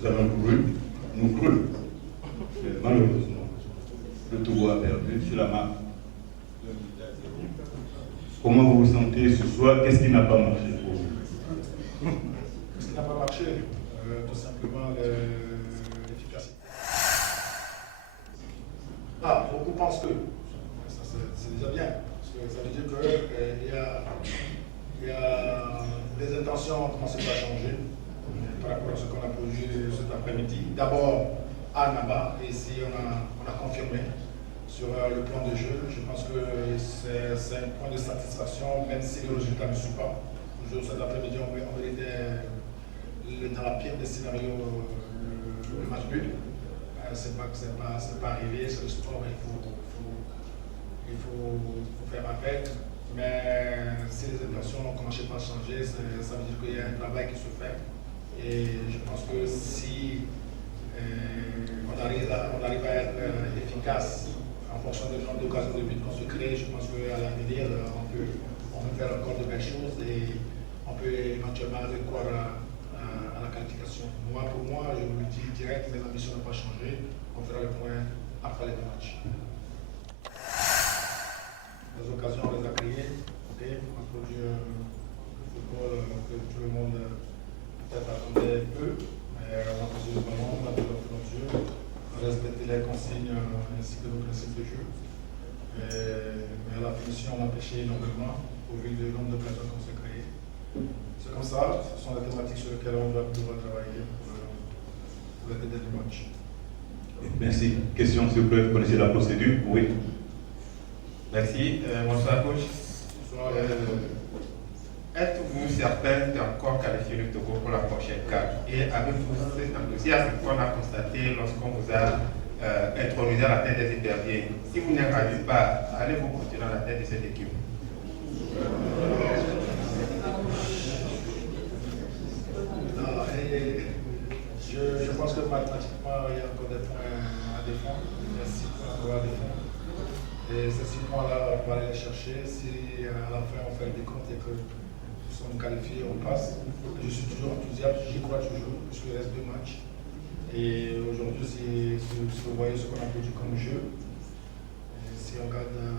Nous avons cru, nous crûmes. Malheureusement, le Togo a perdu sur la map. Comment vous vous sentez ce soir? Qu'est-ce qui n'a pas marché pour vous? Ce qui n'a pas marché, tout simplement l'efficacité. Ah, beaucoup pensent que, ça c'est déjà bien, parce que ça veut dire qu'il y a des intentions ont commencé à changer par rapport à ce qu'on a produit cet après-midi. D'abord à Naba, et ici on a confirmé sur le plan de jeu. Je pense que c'est un point de satisfaction, même si le résultat ne suit pas. Aujourd'hui, cet après-midi, on était dans la pire des scénarios, le match nul. C'est pas arrivé, c'est le sport, il faut faire avec. Mais si les intentions ne commencent pas à changer, ça veut dire qu'il y a un travail qui se fait. Et je pense que si on arrive à être efficace en fonction du nombre d'occasions de but qu'on se crée, je pense qu'à l'avenir, on peut faire encore de belles choses et on peut éventuellement aller croire à la qualification. Pour moi, je vous le dis direct, mes ambitions n'ont pas changé. On fera le point après les deux matchs. Les occasions, on les a créées. Okay. On a produit un football que tout le monde peut-être attendait peu. On a posé le ballon, on a développé notre jeu, on a respecté les consignes ainsi que nos principes de jeu. Mais à la finition, on a pêché énormément au vu du nombre d'occasions qu'on s'est créées. C'est comme ça, ce sont les thématiques sur lesquelles on va devoir travailler pour la tête du match. Merci. Question, s'il vous plaît, vous connaissez la procédure? Oui. Merci. Bonsoir, coach. Bonsoir. Êtes-vous certain d'encore qualifier le Togo pour la prochaine CAN? Et avez-vous cet enthousiasme qu'on a constaté lorsqu'on vous a intronisé à la tête des hyperbiens? Si vous n'y arrivez pas, allez-vous continuer à la tête de cette équipe? Je pense que mathématiquement, il y a encore des points à défendre. Il y a 6 points encore à défendre. Et ces 6 points-là, on va aller les chercher. Si à la fin, on fait des comptes et que nous sommes qualifiés, on passe. Je suis toujours enthousiaste, j'y crois toujours, puisqu'il reste 2 matchs. Et aujourd'hui, si vous voyez ce qu'on a produit comme jeu, si on garde le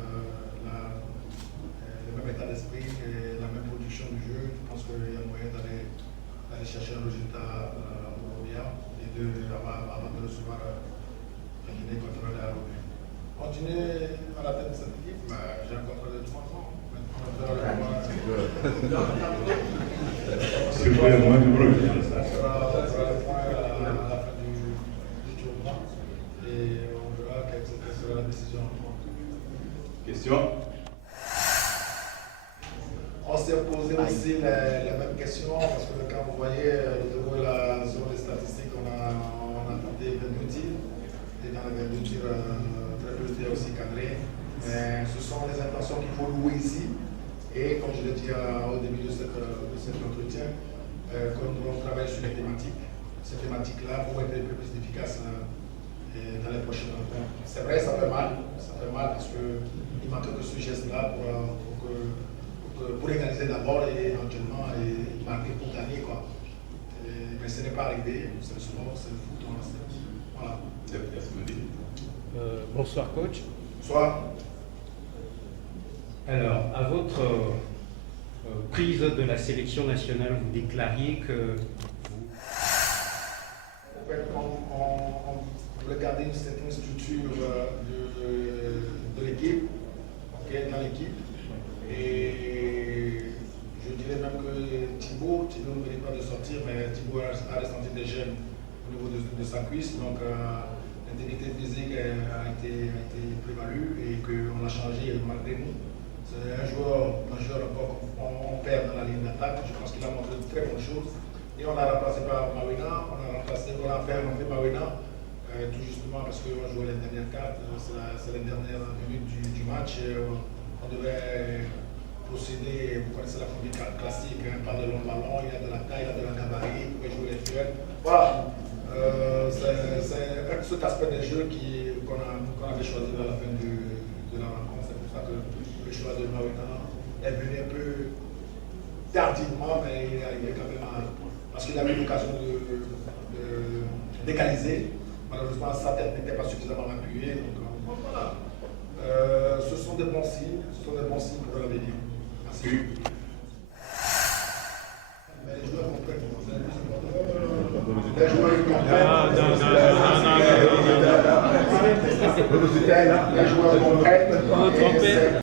même état d'esprit et la même production du jeu, je pense qu'il y a moyen d'aller chercher un résultat au bien et avant de recevoir la Guinée contre la Roubaix. Continuer à la tête de cette équipe, j'ai un contrat de 3 ans. Maintenant, on verra le moment. C'est le moins de bruit. On fera le point à la fin du tournoi et on verra quelle sera la décision. Question? On s'est posé aussi les mêmes questions parce que quand vous voyez le Togo et la zone des statistiques, on a tenté 22 tirs et dans les 22 tirs, très peu de tirs aussi cadrés. Mais ce sont les intentions qu'il faut louer ici. Et comme je l'ai dit au début de cet entretien, quand on travaille sur les thématiques, ces thématiques-là vont être un peu plus efficaces dans les prochaines rencontres. C'est vrai, ça fait mal parce qu'il manque que ce geste-là pour égaliser d'abord et éventuellement marquer pour gagner. Mais ce n'est pas arrivé, c'est le sport, c'est le foot, on sait. Voilà. Bonsoir coach. Bonsoir. Alors, à votre prise de la sélection nationale, vous déclariez que on voulait garder une certaine structure de l'équipe, dans l'équipe. Et je dirais même que Thibaut ne venait pas de sortir, mais Thibaut a ressenti des gènes au niveau de sa cuisse. Donc l'intégrité physique a été prévalue et qu'on a changé malgré nous. C'est un joueur majeur encore qu'on perd dans la ligne d'attaque. Je pense qu'il a montré de très bonnes choses. Et on l'a remplacé par Mawina, on a fait rentrer Mawina, tout justement parce qu'on jouait les dernières cartes, c'est les dernières minutes du match. On devait procéder, vous connaissez la formule classique, pas de long ballon, il y a de la taille, il y a de la gabarit, vous pouvez jouer les duels. Voilà, c'est cet aspect des jeux qu'on avait choisi à la fin de la rencontre. C'est pour ça que le choix de Mawina est venu un peu tardivement, mais il est arrivé quand même parce qu'il a eu l'occasion de décalisé. Malheureusement, sa tête n'était pas suffisamment appuyée. Donc, voilà. Ce sont des bons signes. Ce sont des bons signes pour l'avenir. Merci. Les joueurs comprennent. Les joueurs comprennent. Les joueurs comprennent.